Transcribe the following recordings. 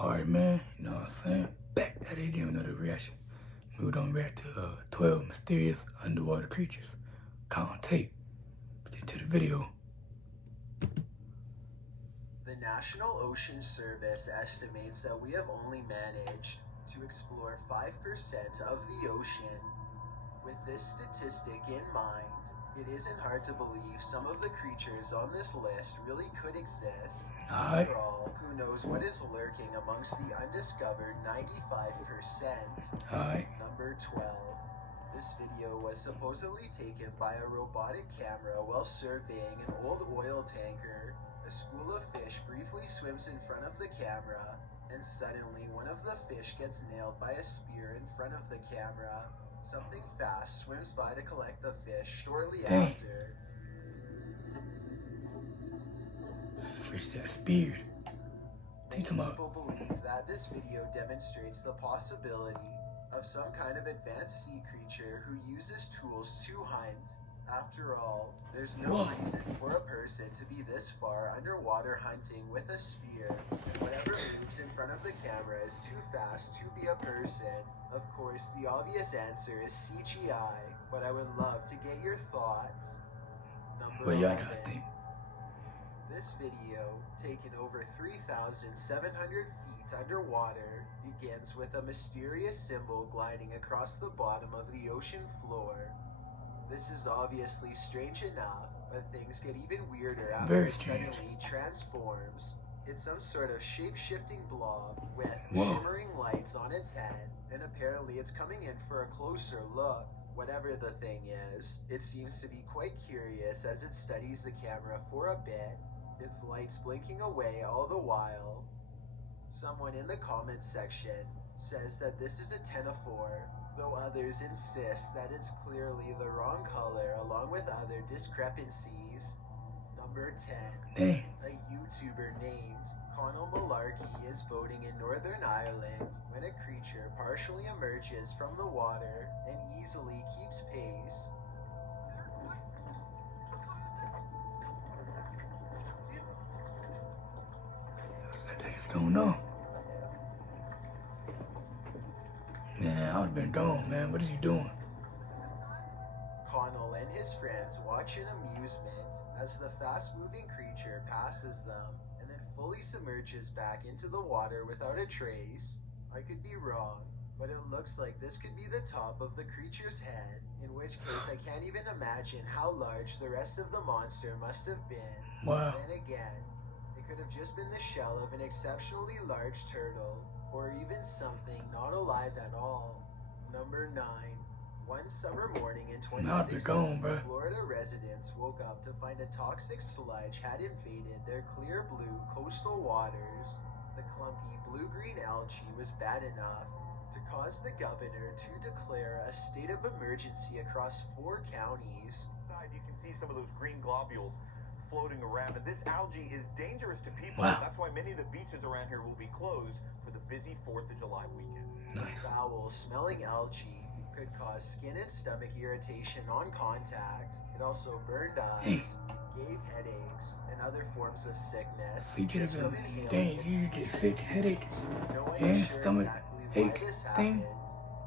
Alright, man, you know what I'm saying? Back at it again, another reaction. Moved on back to 12 mysterious underwater creatures. Count on tape. Get to the video. The National Ocean Service estimates that we have only managed to explore 5% of the ocean. With this statistic in mind, it isn't hard to believe some of the creatures on this list really could exist. After all, who knows what is lurking amongst the undiscovered 95%? Number 12. This video was supposedly taken by a robotic camera while surveying an old oil tanker. A school of fish briefly swims in front of the camera, and suddenly one of the fish gets nailed by a spear in front of the camera. Something fast swims by to collect the fish shortly after. Fish that speared. People believe that this video demonstrates the possibility of some kind of advanced sea creature who uses tools to hunt. After all, there's no reason for a person to be this far underwater hunting with a spear, and whatever moves in front of the camera is too fast to be a person. Of course, the obvious answer is CGI, but I would love to get your thoughts. Number 11. This video, taken over 3,700 feet underwater, begins with a mysterious symbol gliding across the bottom of the ocean floor. This is obviously strange enough, but things get even weirder after it suddenly transforms. It's some sort of shape-shifting blob with shimmering lights on its head, and apparently it's coming in for a closer look. Whatever the thing is, it seems to be quite curious as it studies the camera for a bit, its lights blinking away all the while. Someone in the comments section says that this is a ctenophore, though others insist that it's clearly the wrong color along with other discrepancies. Number 10. A YouTuber named Connell Malarkey is boating in Northern Ireland when a creature partially emerges from the water and easily keeps pace. What's going on? Man, I would've been gone, man. What is he doing? Connell and his friends watch in amusement as the fast-moving creature passes them and then fully submerges back into the water without a trace. I could be wrong, but it looks like this could be the top of the creature's head, in which case I can't even imagine how large the rest of the monster must have been. Wow. Then again, it could have just been the shell of an exceptionally large turtle, or even something not alive at all. Number 9. One summer morning in 2016, Florida residents woke up to find a toxic sludge had invaded their clear blue coastal waters. The clumpy blue-green algae was bad enough to cause the governor to declare a state of emergency across 4 counties. Inside, you can see some of those green globules floating around, and this algae is dangerous to people. Wow. That's why many of the beaches around here will be closed for the busy 4th of July weekend. Nice. Foul-smelling algae could cause skin and stomach irritation on contact. It also burned eyes, gave headaches, and other forms of sickness. Just from inhaling its you get sick, headaches, no one and is sure stomach exactly why ache this thing. happened,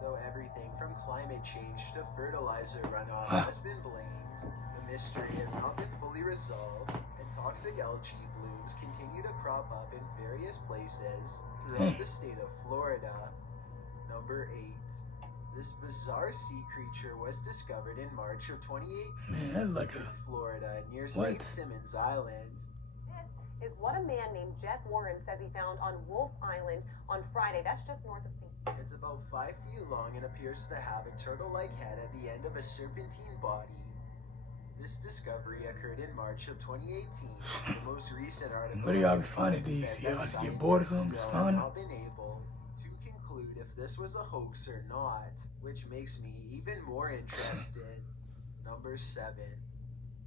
though everything from climate change to fertilizer runoff has been blamed. The mystery has not been fully resolved, and toxic algae blooms continue to crop up in various places throughout the state of Florida. Number 8. This bizarre sea creature was discovered in March of 2018 in Florida near St. Simons Island. This is what a man named Jeff Warren says he found on Wolf Island on Friday. That's just north of St. It's about 5 feet long and appears to have a turtle-like head at the end of a serpentine body. This discovery occurred in March of 2018. The most recent article What do y'all be finding these? Y'all get bored or something? Still have not been able to conclude if this was a hoax or not, which makes me even more interested. Number 7.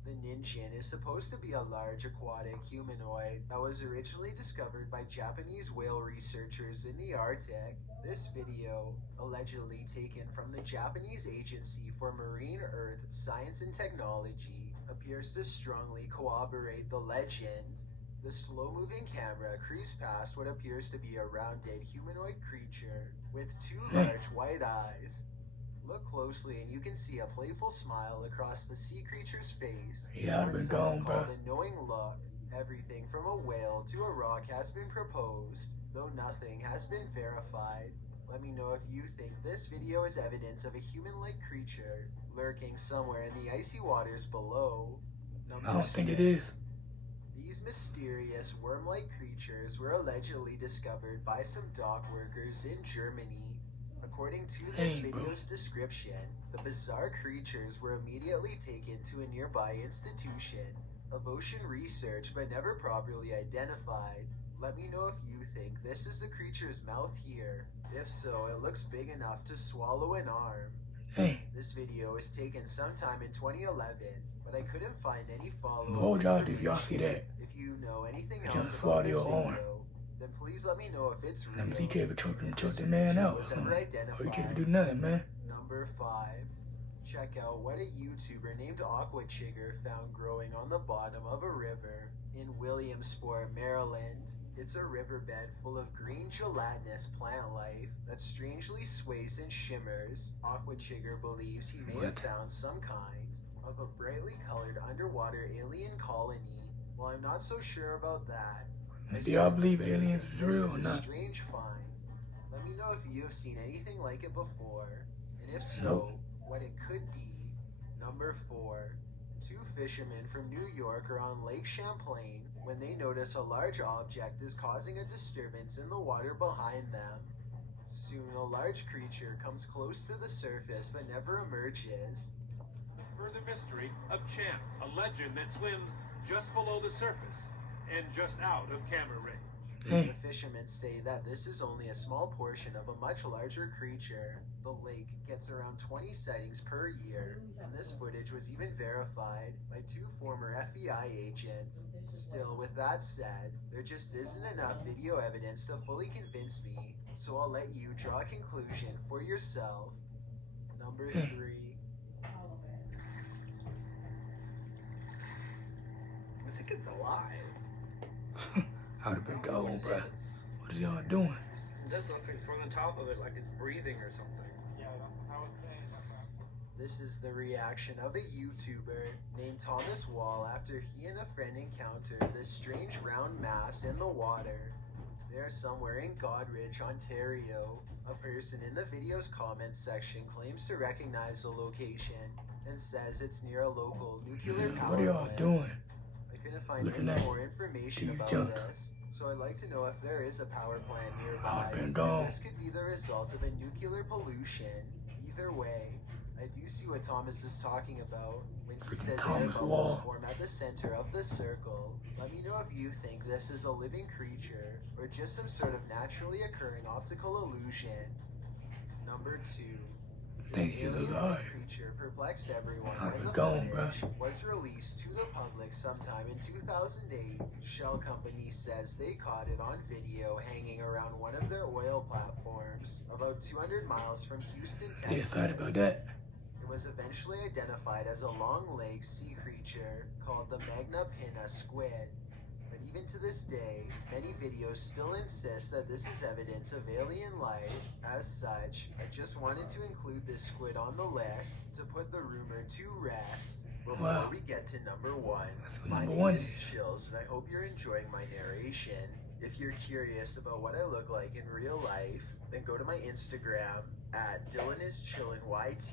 The Ninjin is supposed to be a large aquatic humanoid that was originally discovered by Japanese whale researchers in the Arctic. This video, allegedly taken from the Japanese Agency for Marine Earth Science and Technology, appears to strongly corroborate the legend. The slow-moving camera creeps past what appears to be a rounded humanoid creature with two large white eyes. Look closely and you can see a playful smile across the sea creature's face. Yeah, I've been gone, bro. Called a knowing look. Everything from a whale to a rock has been proposed, though nothing has been verified. Let me know if you think this video is evidence of a human-like creature lurking somewhere in the icy waters below. I don't think it is. These mysterious worm-like creatures were allegedly discovered by some dock workers in Germany. According to this video's description, the bizarre creatures were immediately taken to a nearby institution of ocean research but never properly identified. Let me know if you think this is the creature's mouth here. If so, it looks big enough to swallow an arm. This video was taken sometime in 2011, but I couldn't find any follow-up. Oh, y'all, if y'all see that, If you know anything just else swallow about this your arm. video, then please let me know if it's real. Let me see if it choke If this the man out. was ever Or identified. you can't do nothing, man. Number 5. Check out what a YouTuber named Aqua Chigger found growing on the bottom of a river in Williamsport, Maryland. It's a riverbed full of green gelatinous plant life that strangely sways and shimmers. Aqua Chigger believes he may have found some kind of a brightly colored underwater alien colony. Well, I'm not so sure about that. Do y'all believe certainly aliens think is this real is or a not? strange find. Let me know if you have seen anything like it before, and if so, Nope. what it could be. Number 4. Two fishermen from New York are on Lake Champlain when they notice a large object is causing a disturbance in the water behind them. Soon, a large creature comes close to the surface but never emerges. The further mystery of Champ, a legend that swims just below the surface and just out of camera range. The fishermen say that this is only a small portion of a much larger creature. The lake gets around 20 sightings per year, and this footage was even verified by 2 former FBI agents. Still, with that said, there just isn't enough video evidence to fully convince me, so I'll let you draw a conclusion for yourself. Number 3. I think it's alive. I'd have been gone, bro. What is y'all doing? It does look like from the top of it like it's breathing or something. Yeah, that's what I was saying. This is the reaction of a YouTuber named Thomas Wall after he and a friend encountered this strange round mass in the water. They're somewhere in Godrich, Ontario. A person in the video's comments section claims to recognize the location and says it's near a local nuclear power What are y'all plant. doing? I couldn't find Looking any at more information these about junks. this, so I'd like to know if there is a power plant nearby. I've been and gone. this could be the result of a nuclear pollution. Either way, I do see what Thomas is talking about when he says air Thomas bubbles Wall. form at the center of the circle. Let me know if you think this is a living creature or just some sort of naturally occurring optical illusion. Number 2. This Think he's alien alive. creature perplexed everyone I've when been the gone, footage bruh. was released to the public sometime in 2008. Shell Company says they caught it on video hanging around one of their oil platforms about 200 miles from Houston, Get Texas. excited about that. It was eventually identified as a long-legged sea creature called the Magna Pinna squid. But even to this day, many videos still insist that this is evidence of alien life. As such, I just wanted to include this squid on the list to put the rumor to rest. Before Wow. we get to number 1, That's what my number name one is is. Chills, and I hope you're enjoying my narration. If you're curious about what I look like in real life, then go to my Instagram at DylanIsChillinYT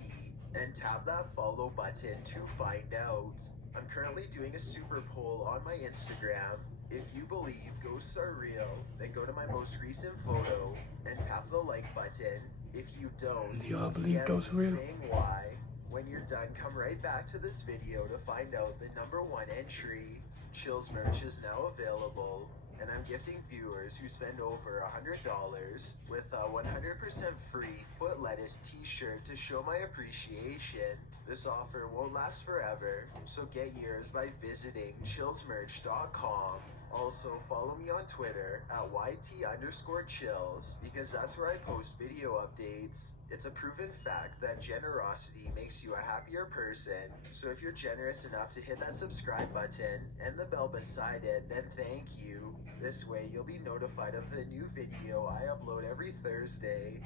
and tap that follow button to find out. I'm currently doing a super poll on my Instagram. If you believe ghosts are real, then go to my most recent photo and tap the like button. If you don't, Do y'all believe DM ghosts are me real? saying why. When you're done, come right back to this video to find out the number 1 entry. Chills merch is now available, and I'm gifting viewers who spend over $100 with a 100% free Foot Lettuce t-shirt to show my appreciation. This offer won't last forever, so get yours by visiting chillsmerch.com. Also, follow me on Twitter at YT_chills because that's where I post video updates. It's a proven fact that generosity makes you a happier person. So if you're generous enough to hit that subscribe button and the bell beside it, then thank you. This way you'll be notified of the new video I upload every Thursday.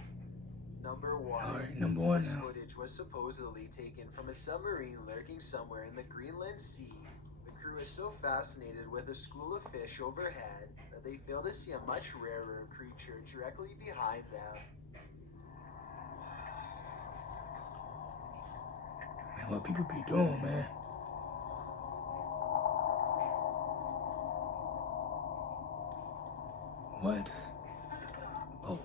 Number 1. Alright, number 1 This now. footage was supposedly taken from a submarine lurking somewhere in the Greenland Sea. The crew is so fascinated with a school of fish overhead that they fail to see a much rarer creature directly behind them. Man, what people be doing, man? What? Oh,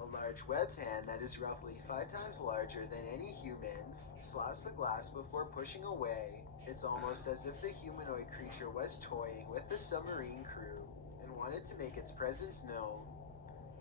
A large webbed hand that is roughly 5 times larger than any human's slaps the glass before pushing away. It's almost as if the humanoid creature was toying with the submarine crew and wanted to make its presence known.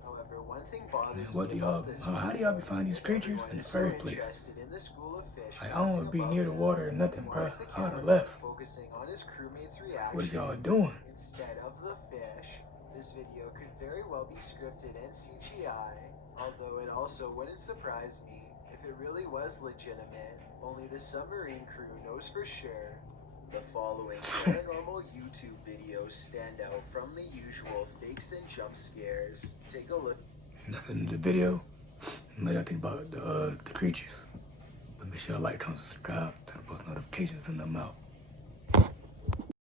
However, one thing bothers man, what do me y'all? about this How do y'all be finding these creatures in the first place? interested in the school of fish Like, I don't want to be passing near the above water or them, nothing, why bro. is the I would have cameraman left. focusing on his crewmate's reaction What are y'all doing? instead of the fish? This video could very well be scripted and CGI, although it also wouldn't surprise me if it really was legitimate. Only the submarine crew knows for sure. The following paranormal YouTube videos stand out from the usual fakes and jump scares. Take a look. Nothing in the video. What I think about the creatures. But make sure you like, comment, subscribe, turn post notifications, and I'm out.